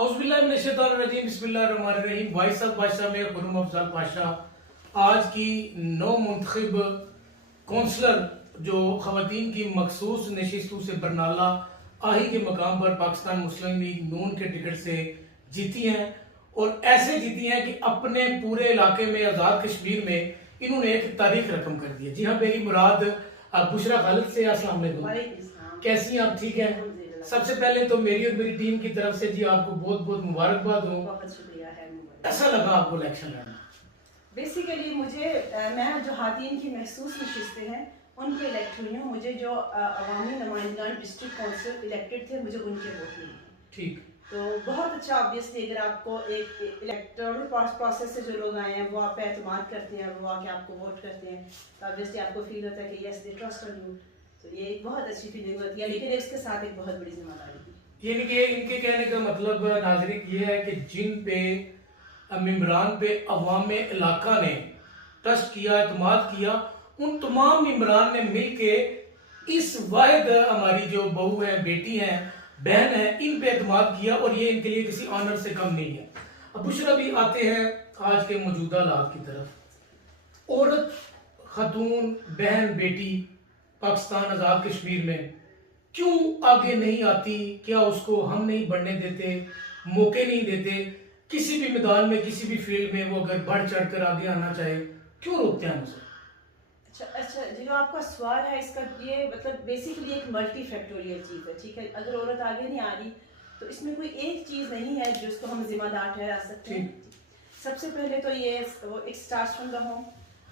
اعوذ باللہ من الشیطان الرجیم بسم اللہ الرحمن الرحیم. وائس آف بادشاہ میں خرم افضل پاشا آج کی نو منتخب کونسلر جو خواتین کی مخصوص نشستوں سے برنالہ آہی کے مقام پر پاکستان مسلم لیگ نون کے ٹکٹ سے جیتی ہیں اور ایسے جیتی ہیں کہ اپنے پورے علاقے میں آزاد کشمیر میں انہوں نے ایک تاریخ رقم کر دی ہے. جی ہاں, میری مراد بشرا خالد سے. السلام علیکم, کیسی ہیں آپ؟ ٹھیک ہیں. سب سے پہلے تو میری اور میری ٹیم کی طرف سے جی آپ کو بہت بہت مبارکباد ہوں. بہت شکریہ ہے. ایسا لگا آپ کو الیکشن لڑنا؟ بیسیکلی میں جو خواتین کی محسوس نشستیں ہیں ان پہ الیکٹ ہوئی ہوں. مجھے جو عوامی نمائندگان ڈسٹرکٹ کونسل الیکٹڈ تھے مجھے ان کے ووٹ ملے. ٹھیک, تو بہت اچھا. آبویسلی اگر آپ کو ایک الیکٹورل پروسیس سے جو لوگ آئے ہیں وہ آپ پہ اعتماد کرتے ہیں, وہ آ کے آپ کو ووٹ کرتے ہیں, تو آبویسلی آپ کو فیل ہوتا ہے کہ یس دے ٹرسٹ آن یو. تو یہ ایک بہت اچھی فیلنگ ہوتی ہے, لیکن اس کے ساتھ ایک بہت بڑی ذمہ داری بھی. یعنی کہ ان کے کہنے کا مطلب ناظرین یہ ہے کہ جن پہ ممبران پہ عوام علاقہ نے ٹرسٹ کیا, اعتماد کیا, ان تمام ممبران نے مل کے اس واحد ہماری جو بہو ہیں, بیٹی ہیں, بہن ہیں, ان پہ اعتماد کیا اور یہ ان کے لیے کسی آنر سے کم نہیں ہے. اب بشرا بھی آتے ہیں آج کے موجودہ حالات کی طرف. عورت, خاتون, بہن, بیٹی پاکستان آزاد کشمیر میں کیوں آگے نہیں آتی؟ کیا اس کو ہم نہیں بڑھنے دیتے, موقع نہیں دیتے؟ کسی بھی میدان میں, کسی بھی فیلڈ میں وہ اگر بڑھ چڑھ کر آگے آنا چاہے کیوں روکتے ہیں اسے؟ اچھا جو آپ کا سوال ہے اس کا یہ مطلب بیسیکلی ایک ملٹی فیکٹوریل چیز ہے. ٹھیک ہے, اگر عورت آگے نہیں آ رہی تو اس میں کوئی ایک چیز نہیں ہے جس کو ہم ذمہ دار ٹھہرا سکتے ہیں. سب سے پہلے تو یہ it starts from the home.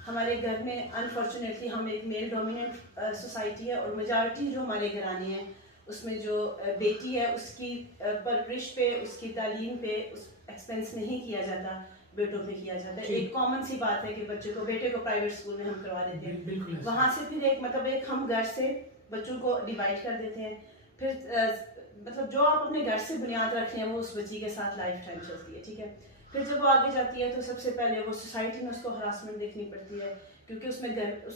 ہمارے گھر میں انفارچونیٹلی ہم ایک میل ڈومیننٹ سوسائٹی ہے اور میجارٹی جو ہمارے گھرانے ہیں اس میں جو بیٹی ہے اس کی پرورش پہ, اس کی تعلیم پہ ایکسپینس نہیں کیا جاتا, بیٹوں پہ کیا جاتا ہے. ایک کامن سی بات ہے کہ بچے کو, بیٹے کو پرائیویٹ اسکول میں ہم کروا دیتے ہیں. وہاں سے پھر ایک مطلب ہم گھر سے بچوں کو ڈیوائڈ کر دیتے ہیں. پھر مطلب جو آپ اپنے گھر سے بنیاد رکھتے ہیں وہ اس بچی کے ساتھ لائف ٹائم چلتی ہے. ٹھیک ہے, پھر جب وہ آگے جاتی ہے تو سب سے پہلے وہ سوسائٹی میں اس کو ہراسمنٹ دیکھنی پڑتی ہے کیونکہ اس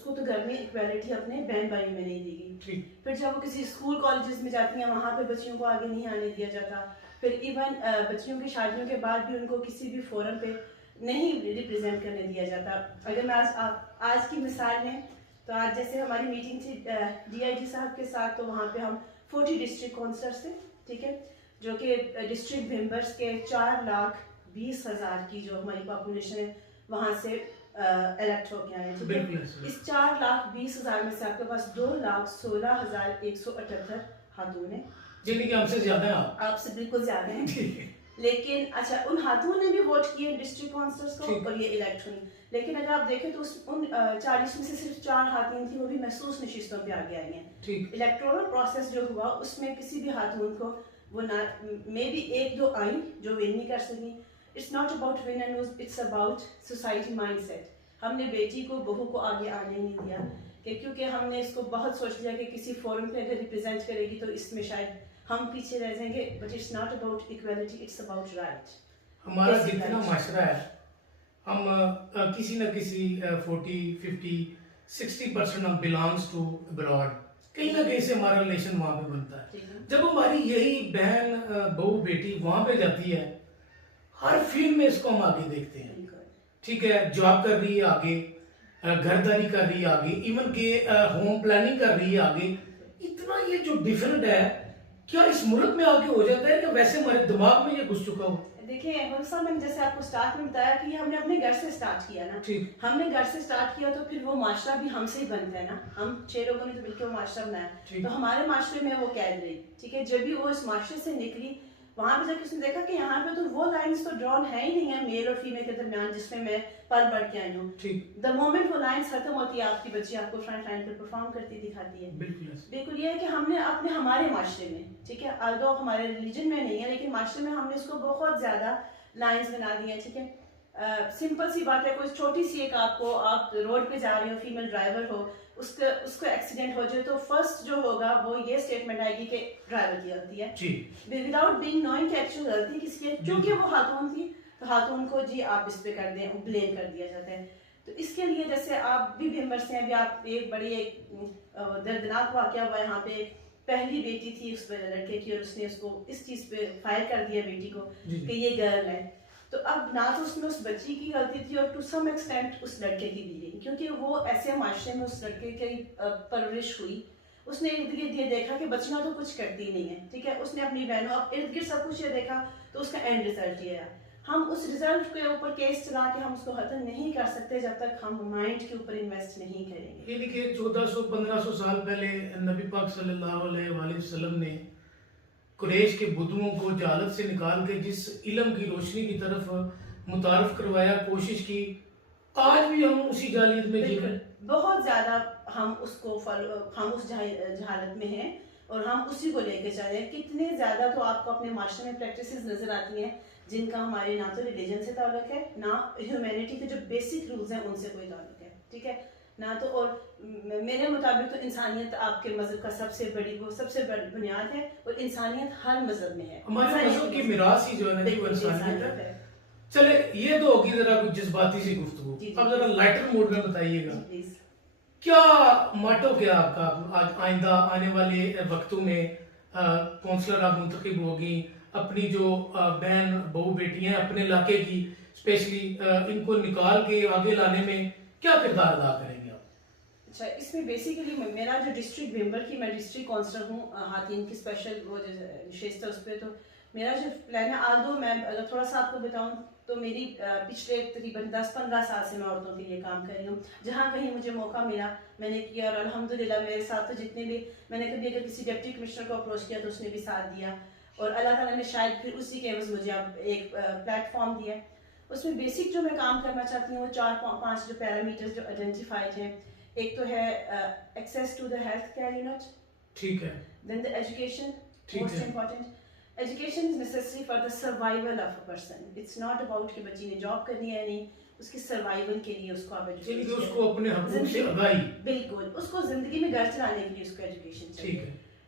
کو تو گھر میں ایکویلٹی اپنے بہن بھائی میں نہیں دی گئی. پھر جب وہ کسی اسکول کالجز میں جاتی ہیں وہاں پہ بچیوں کو آگے نہیں آنے دیا جاتا. پھر ایون بچیوں کی شادیوں کے بعد بھی ان کو کسی بھی فورم پہ نہیں ریپرزینٹ کرنے دیا جاتا. اگر میں آج کی مثال میں تو آج جیسے ہماری میٹنگ تھی ڈی آئی جی صاحب کے ساتھ, تو وہاں پہ ہم 40 ڈسٹرکٹ کونسلر سے, ٹھیک ہے, جو کہ ڈسٹرکٹ ممبرس کے 4,20,000 کی جو ہماری پاپولیشن ہے وہاں سے الیکٹ ہو کے آئے ہیں. اس 4,20,000 میں سے آپ کے پاس 2,16,178 خاتون ہیں, جن کی ہم سے زیادہ ہیں. آپ سے بالکل زیادہ ہیں. لیکن اچھا ان خاتون نے بھی ووٹ کیے ڈسٹرکٹ کونسلرز کو اور یہ الیکٹ ہوئی. لیکن اگر آپ دیکھیں تو ان 40 میں سے صرف 4 خاتون تھیں, وہ بھی محسوس نشستوں پہ آگے آئی ہیں. الیکٹورل پروسیس جو ہوا اس میں کسی بھی خاتون کو وہ نہ مے بی 1-2 آئیں جو ون نہیں کر سکیں. It's not about win and lose, it's about society mindset. ہم نے بیٹی کو, بہو کو آگے آنے نہیں دیا کہ کیونکہ ہم نے اس کو بہت سوچ لیا کہ کسی فورم پہ اگر ریپرزینٹ کرے گی تو اس میں شاید ہم پیچھے رہ جائیں گے. But it's not about equality, it's about right. ہمارا جتنا معاشرہ ہے ہم کسی نہ کسی 40-50-60% ہم بلانگس ٹو ابراڈ, کہیں نہ کہیں سے ہمارا ریلیشن وہاں پہ بنتا ہے. جب ہماری یہی بہن, بہو, بیٹی وہاں پہ جاتی ہے, ہر فیلڈ میں اس کو ہم آگے دیکھتے ہیں. ٹھیک ہے, جاب کر رہی ہے آگے, گھرداری کر رہی ہے آگے, ایون کہ ہوم پلاننگ کر رہی ہے آگے. اتنا یہ جو ڈیفرنٹ ہے, کیا اس ملک میں آگے ہو جاتا ہے کہ ویسے ہمارے دماغ میں یہ گھس چکا ہو؟ دیکھیں صاحب, میں نے جیسے آپ کو سٹارٹ میں بتایا کہ ہم نے اپنے گھر سے سٹارٹ کیا نا. ہم نے گھر سے سٹارٹ کیا تو پھر وہ معاشرہ بھی ہم سے ہی بنتا ہے نا. ہم 6 لوگوں نے تو مل کے وہ معاشرہ بنایا, تو ہمارے معاشرے میں وہ قید رہی. ٹھیک ہے, جب بھی وہ اس معاشرے سے نکلی وہاں پہ جا کے اس نے دیکھا کہ یہاں پہ تو وہ لائنس تو ڈرون ہے ہی نہیں ہے میل اور فیمیل کے درمیان جس میں میں پل بڑھ کے آئی ہوں. دا مومنٹ وہ لائنس ختم ہوتی ہے آپ کی بچی آپ کو فرنٹ لائن پہ پرفارم کرتی دکھاتی ہے. بالکل یہ ہے کہ ہم نے ہمارے معاشرے میں, ٹھیک ہے, آلدو ہمارے ریلیجن میں نہیں ہے لیکن معاشرے میں ہم نے اس کو بہت زیادہ لائنس بنا دی ہیں. ٹھیک ہے, سمپل سی بات ہے, کوئی چھوٹی سی ایک آپ روڈ پہ جا رہے ہو, فیمیل ڈرائیور ہو, اس کو ایکسیڈنٹ ہو جائے تو فرسٹ جو ہوگا وہ یہ اسٹیٹمنٹ آئے گی کہ ڈرائیور کی غلطی ہے, وداؤٹ بینگ نوئنگ کہ ایکچوئل غلطی کس کی ہے. کیونکہ وہ خاتون تھی تو خاتون کو جی آپ اس پہ کر دیں, بلیم کر دیا جاتا ہے. تو اس کے لیے جیسے آپ بھی ممبرس ہیں, ابھی آپ ایک بڑی ایک دردناک واقعہ ہوا یہاں پہ, پہلی بیٹی تھی اس لڑکے کی اور اس نے اس کو اس چیز پہ فائر کر دیا بیٹی کو کہ یہ گرل ہے. تو اب نہ تو اس میں اس بچی کی غلطی تھی اور ٹو سم ایکسٹینٹ اس لڑکے کی بھی نہیں, کیونکہ وہ ایسے معاشرے میں اس لڑکے کی پرورش ہوئی. اس نے ارد گرد یہ دیکھا کہ بچنا تو کچھ کرتی نہیں ہے, ٹھیک ہے, اس نے اپنی بہنوں ارد گرد سب کچھ یہ دیکھا, تو اس کا اینڈ ریزلٹ یہ ہے. ہم اس رزلٹ کے اوپر کیس چلا کے ہم اس کو ختم نہیں کر سکتے جب تک ہم مائنڈ کے اوپر انویسٹ نہیں کریں گے. یعنی کہ 1400-1500 سال پہلے نبی پاک صلی اللہ علیہ وآلہ وسلم نے قریش کے بدوؤں کو جہالت سے نکال کے جس علم کی روشنی کی طرف متعارف کروایا, کوشش کی, آج بھی ہم اسی جاہلیت میں جی رہے ہیں. بہت زیادہ ہم اس کو ہم اس جہالت میں ہیں اور ہم اسی کو لے کے چل رہے ہیں. کتنے زیادہ تو آپ کو اپنے معاشرے میں پریکٹسز نظر آتی ہیں جن کا ہمارے نہ تو ریلیجن سے تعلق ہے, نہ ہیومینٹی کے جو بیسک رولز ہیں ان سے کوئی تعلق ہے, ٹھیک ہے, نہ تو. اور میرے مطابق تو انسانیت آپ کے مذہب کا سب سے بڑی بنیاد ہے, اور انسانیت ہر مذہب میں ہے. ہمارے مذہب کی میراث ہی جو ہے نا وہ انسانیت ہے. چلے یہ تو ہوگی ذرا کچھ جذباتی سی گفتگو, اب ذرا لائٹر موڈ میں بتائیے گا کیا ماٹو کیا آپ کا آج آئندہ آنے والے وقتوں میں کونسلر آپ منتخب ہوگی, اپنی جو بہن بہو بیٹی ہیں اپنے علاقے کی اسپیشلی ان کو نکال کے آگے لانے میں کیا کردار ادا کریں گے آپ؟ اچھا, اس میں بیسیکلی میرا جو ڈسٹرکٹ ممبر کی, میں ڈسٹرکٹ کونسلر ہوں خواتین کی اسپیشل وہ جو نشست ہے اس پہ, تو میرا جو پلان ہے, آلدو میں اگر تھوڑا سا آپ کو بتاؤں تو میری پچھلے تقریباً 10-15 سال سے میں عورتوں کے لیے کام کر رہی ہوں. جہاں کہیں مجھے موقع ملا میں نے کیا, اور الحمدللہ میرے ساتھ تو جتنے بھی, میں نے کبھی اگر کسی ڈپٹی کمشنر کو اپروچ کیا تو اس نے بھی ساتھ دیا, اور اللہ تعالیٰ نے شاید پھر اسی کے عوض مجھے اب ایک پلیٹ فارم دیا. اس میں بیسک جو میں کام کرنا چاہتی ہوں وہ 4-5 جو پیرامیٹرز جو آئیڈینٹیفائڈ ہیں. ایک تو ہے access to the health care unit, ٹھیک ہے, then the education, most important. Education is necessary for the survival of a person. It's not about کہ بچی نے جاب کرنی ہے نہیں, اس کی سروائیول کے لیے اس کو آپ ایجوکیشن, اس کو اپنے حقوق سے آگاہی, بالکل, اس کو زندگی میں گھر چلانے کے لیے اس کو ایجوکیشن چاہیے,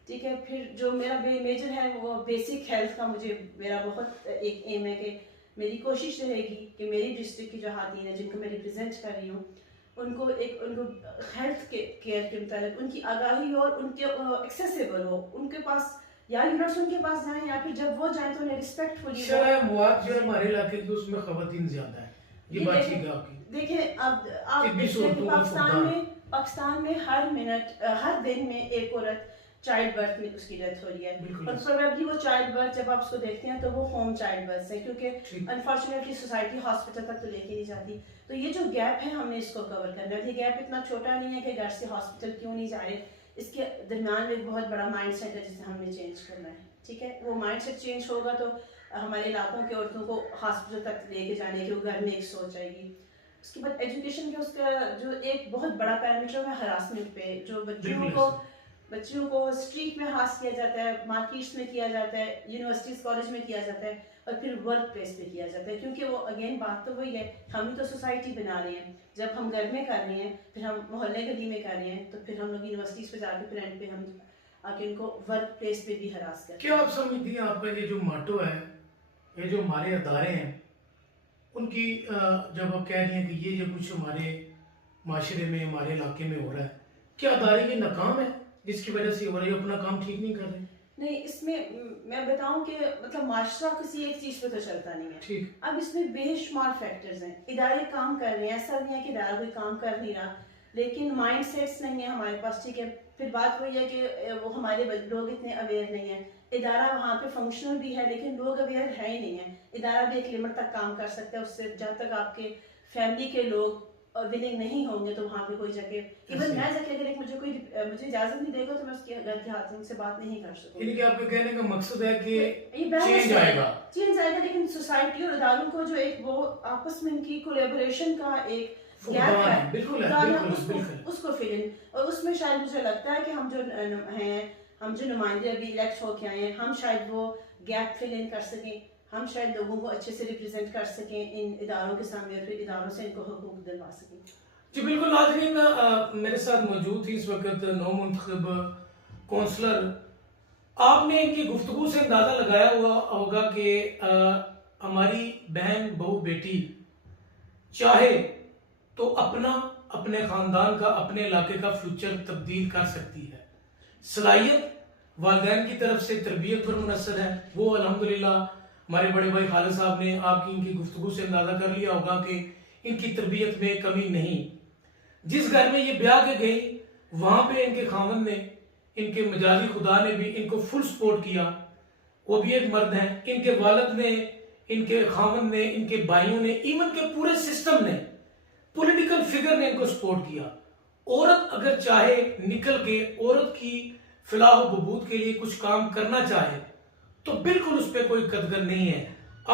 ٹھیک ہے. پھر جو میرا میجر ہے وہ بیسک ہیلتھ کا, مجھے میرا بہت ایک ایم ہے کہ میری کوشش رہے گی کہ میری ڈسٹرکٹ کی جو خواتین ہیں جن کو میں ریپرزینٹ کر رہی ہوں ان کو ہیلتھ کیئر کے متعلق ان کی آگاہی ہو, اور ان کے ایکسیسیبل ہو, ان کے پاس یا یونٹس ان کے پاس جائیں, یا پھر جب وہ جائیں تو انہیں ریسپیکٹفلی. شرح مواد جو ہے ہمارے علاقے کی اس میں خواتین زیادہ ہیں, یہ بات ٹھیک ہے آپ کی. دیکھیں اب آپ پاکستان میں ہر منٹ ہر دن میں ایک عورت چائلڈ برتھ میں اس کی ڈیتھ ہو رہی ہے, اور پروبیبلی وہ چائلڈ برتھ جب آپ اس کو دیکھتے ہیں تو وہ ہوم چائلڈ برتھ ہے, کیونکہ انفارچونیٹلی سوسائٹی ہاسپٹل تک تو لے کے نہیں جاتی. تو یہ جو گیپ ہے ہم نے اس کو کور کرنا ہے. یہ گیپ اتنا چھوٹا نہیں ہے کہ گھر سے ہاسپٹل کیوں نہیں جا رہے, اس کے درمیان میں ایک بہت بڑا مائنڈ سیٹ ہے جسے ہم نے چینج کرنا ہے, ٹھیک ہے. وہ مائنڈ سیٹ چینج ہوگا تو ہمارے علاقوں کے عورتوں کو ہاسپٹل تک لے کے جانے کی وہ گھر میں ایک سوچ آئے گی. اس کے بعد ایجوکیشن کے اس کا جو ایک بہت بڑا پیرامیٹر ہے ہراسمنٹ پہ, جو بچیوں کو اسٹریٹ میں ہاس کیا جاتا ہے, مارکیٹس میں کیا جاتا ہے, یونیورسٹیز کالج میں کیا جاتا ہے, اور پھر ورک پلیس پہ کیا جاتا ہے. کیونکہ وہ اگین بات تو وہی ہے, ہم ہی تو سوسائٹی بنا رہے ہیں. جب ہم گھر میں کر رہے ہیں, پھر ہم محلے گلی میں کر رہے ہیں, تو پھر ہم لوگ یونیورسٹیز پہ جا کے پھر اینڈ پہ ہم آ کے ان کو ورک پلیس پہ بھی ہراس کرتے ہیں. کیا آپ سمجھتی ہیں آپ کا یہ جو ماٹو ہے, یہ جو ہمارے ادارے ہیں ان کی جب آپ کہہ رہی ہیں کہ یہ کچھ ہمارے معاشرے میں ہمارے علاقے میں ہو رہا ہے, کیا ادارے یہ ناکام ہے جس کی وجہ سے ہو رہی ہے, اپنا کام ٹھیک نہیں کر رہے؟ نہیں, اس میں بتاؤں کہ مطلب معاشرہ کسی ایک چیز پہ تو چلتا نہیں ہے. اب اس میں بے شمار فیکٹرز ہیں. ادارے کام کر رہے ہیں, ایسا نہیں ہے کہ ادارہ کوئی کام کر نہیں رہا, لیکن مائنڈ سیٹس نہیں ہیں ہمارے پاس, ٹھیک ہے. پھر بات وہی ہے کہ وہ ہمارے لوگ اتنے اویئر نہیں ہیں. ادارہ وہاں پہ فنکشنل بھی ہے لیکن لوگ اویئر ہے ہی نہیں ہیں. ادارہ بھی ایک لمٹ تک کام کر سکتا ہے, اس سے جب تک آپ کے فیملی کے لوگ ولنگ نہیں ہوں گے تو وہاں پہ کوئی جگہ, ایون میں جا کے اگر مجھے اجازت نہیں دے گا تو میں اس کے گھر کے ہاتھوں سے بات نہیں کر سکوں. یعنی کہ آپ کے کہنے کا مقصد ہے کہ چینج آئے گا, لیکن سوسائٹی اور اداروں کو جو ایک وہ آپس میں ان کی کولیبوریشن کا ایک گیپ ہے, اس کو فل ان, اور اس میں شاید مجھے لگتا ہے کہ ہم جو نمائندے ابھی الیکٹ ہو کے آئے ہیں, ہم شاید وہ گیپ فل ان کر سکیں, ہم شاید لوگوں کو اچھے سے ریپرزینٹ کر سکیں ان اداروں کے سامنے, اور پھر اداروں سے ان کو حقوق دلوا سکیں. جی بالکل. ناظرین, میرے ساتھ موجود تھی اس وقت نو منتخب کونسلر. آپ نے ان کی گفتگو سے اندازہ لگایا ہوا ہوگا کہ ہماری بہن بہو بیٹی چاہے تو اپنے خاندان کا, اپنے علاقے کا فیوچر تبدیل کر سکتی ہے. صلاحیت والدین کی طرف سے تربیت پر منحصر ہے. وہ الحمدللہ ہمارے بڑے بھائی خالد صاحب نے آپ کی ان کی گفتگو سے اندازہ کر لیا ہوگا کہ ان کی تربیت میں کمی نہیں. جس گھر میں یہ بیاہ کے گئی وہاں پہ ان کے خاوند نے، ان کے مجازی خدا نے بھی ان کو فل سپورٹ کیا. وہ بھی ایک مرد ہیں. ان کے والد نے، ان کے خاوند نے، ان کے بھائیوں نے، ایون کے پورے سسٹم نے، پولیٹیکل فگر نے ان کو سپورٹ کیا. عورت اگر چاہے نکل کے عورت کی فلاح و بہبود کے لیے کچھ کام کرنا چاہے تو بالکل اس پہ کوئی قدغن نہیں ہے.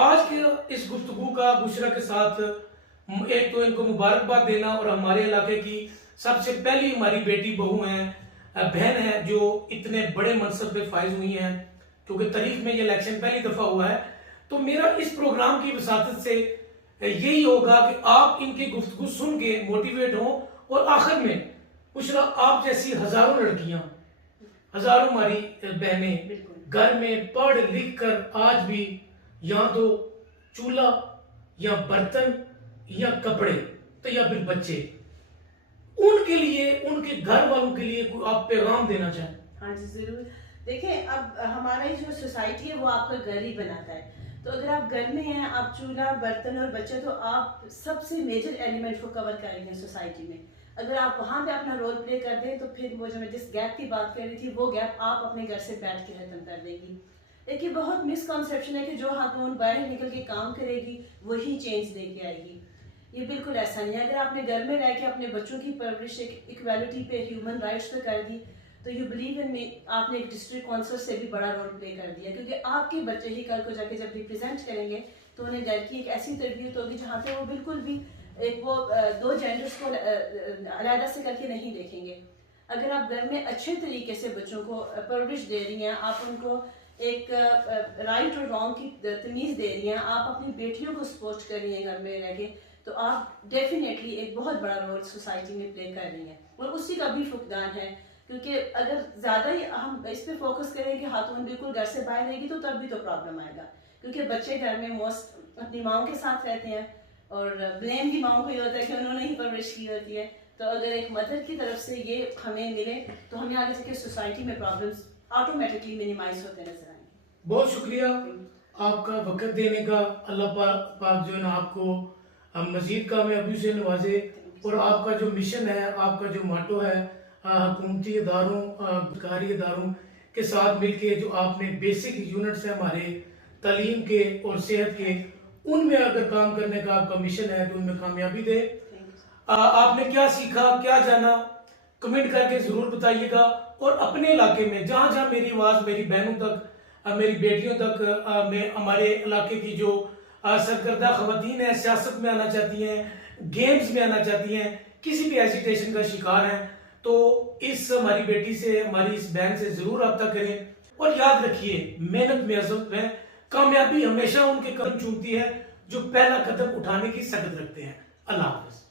آج کے اس گفتگو کا بشرا کے ساتھ ایک تو ان کو مبارکباد دینا، اور ہمارے علاقے کی سب سے پہلی ہماری بیٹی بہو ہیں، بہن ہے، جو اتنے بڑے منصب پہ فائز ہوئی ہیں، کیونکہ تاریخ میں یہ الیکشن پہلی دفعہ ہوا ہے. تو میرا اس پروگرام کی وساطت سے یہی ہوگا کہ آپ ان کی گفتگو سن کے موٹیویٹ ہوں، اور آخر میں بشرا آپ جیسی ہزاروں لڑکیاں، ہزاروں ہماری بہنیں گھر میں پڑھ لکھ کر آج بھی یا تو چولہا یا برتن یا کپڑے تو یا پھر بچے، ان کے لیے، ان کے گھر والوں کے لیے کوئی آپ پیغام دینا چاہیں؟ ہاں جی ضرور. دیکھیں اب ہماری جو سوسائٹی ہے وہ آپ کا گھر ہی بناتا ہے. تو اگر آپ گھر میں ہیں، آپ چولہا برتن اور بچے، تو آپ سب سے میجر ایلیمنٹ کو کور کریں گے سوسائٹی میں. اگر آپ وہاں پہ اپنا رول پلے کر دیں تو پھر وہ جو میں جس گیپ کی بات کر رہی تھی، وہ گیپ آپ اپنے گھر سے بیٹھ کے ختم کر دیں گی. ایک یہ بہت مس کنسیپشن ہے کہ جو خاتون باہر نکل کے کام کرے گی وہی چینج لے کے آئے گی. یہ بالکل ایسا نہیں ہے. اگر آپ نے گھر میں رہ کے اپنے بچوں کی پرورش ایکویلٹی پہ، ہیومن رائٹس پہ کر دی، تو یو بلیو ان می، آپ نے ایک ڈسٹرکٹ کونسل سے بھی بڑا رول پلے کر دیا. کیونکہ آپ کے بچے ہی کل کو جا کے جب ریپرزینٹ کریں گے تو انہیں گھر کی ایک ایسی تربیت ہوگی جہاں پہ وہ بالکل بھی ایک وہ دو جینڈرز کو علیحدہ سے کر کے نہیں دیکھیں گے. اگر آپ گھر میں اچھے طریقے سے بچوں کو پرورش دے رہی ہیں، آپ ان کو ایک رائٹ اور رانگ کی تمیز دے رہی ہیں، آپ اپنی بیٹیوں کو سپورٹ کر رہی ہیں گھر میں رہ کے، تو آپ ڈیفینیٹلی ایک بہت بڑا رول سوسائٹی میں پلے کر رہی ہیں. اور اسی کا بھی فقدان ہے، کیونکہ اگر زیادہ ہی ہم اس پہ فوکس کریں کہ خاتون بالکل گھر سے باہر رہے گی تو تب بھی تو پرابلم آئے گا. کیونکہ بچے گھر میں موسٹ اپنی ماؤں کے ساتھ رہتے ہیں، اور بلیم بھی ماؤں کو یہ ہوتا ہے کہ انہوں نے ہی پرورش کی ہوتی ہے. تو اگر ایک مدر کی طرف سے یہ ہمیں ملے تو ہمیں آگے سے کہ سوسائٹی میں پرابلمس آٹومیٹکلی منیمائز ہوتے نظر آئیں گے. بہت شکریہ آپ کا وقت دینے کا. اللہ پاک جو ہے نا آپ کو مزید کامیابی سے نوازے، اور آپ کا جو مشن ہے، آپ کا جو ماٹو ہے، حکومتی اداروں، سرکاری اداروں کے ساتھ مل کے جو آپ نے بیسک یونٹس ہیں ہمارے تعلیم کے اور صحت کے، ان میں اگر کام کرنے کا آپ کا مشن ہے تو ان میں کامیابی دے. آپ نے کیا سیکھا، کیا جانا، کمنٹ کر کے ضرور بتائیے گا. اور اپنے علاقے میں جہاں جہاں میری آواز میری بہنوں تک، میری بیٹیوں تک، ہمارے علاقے کی جو سرکردہ خواتین ہیں، سیاست میں آنا چاہتی ہیں، گیمز میں آنا چاہتی ہیں، کسی بھی ایجیٹیشن کا شکار ہیں، تو اس ہماری بیٹی سے، ہماری اس بہن سے ضرور رابطہ کریں. اور یاد رکھیے، محنت میں عزم ہے، کامیابی ہمیشہ ان کے قدم چومتی ہے جو پہلا قدم اٹھانے کی سخت رکھتے ہیں. اللہ حافظ.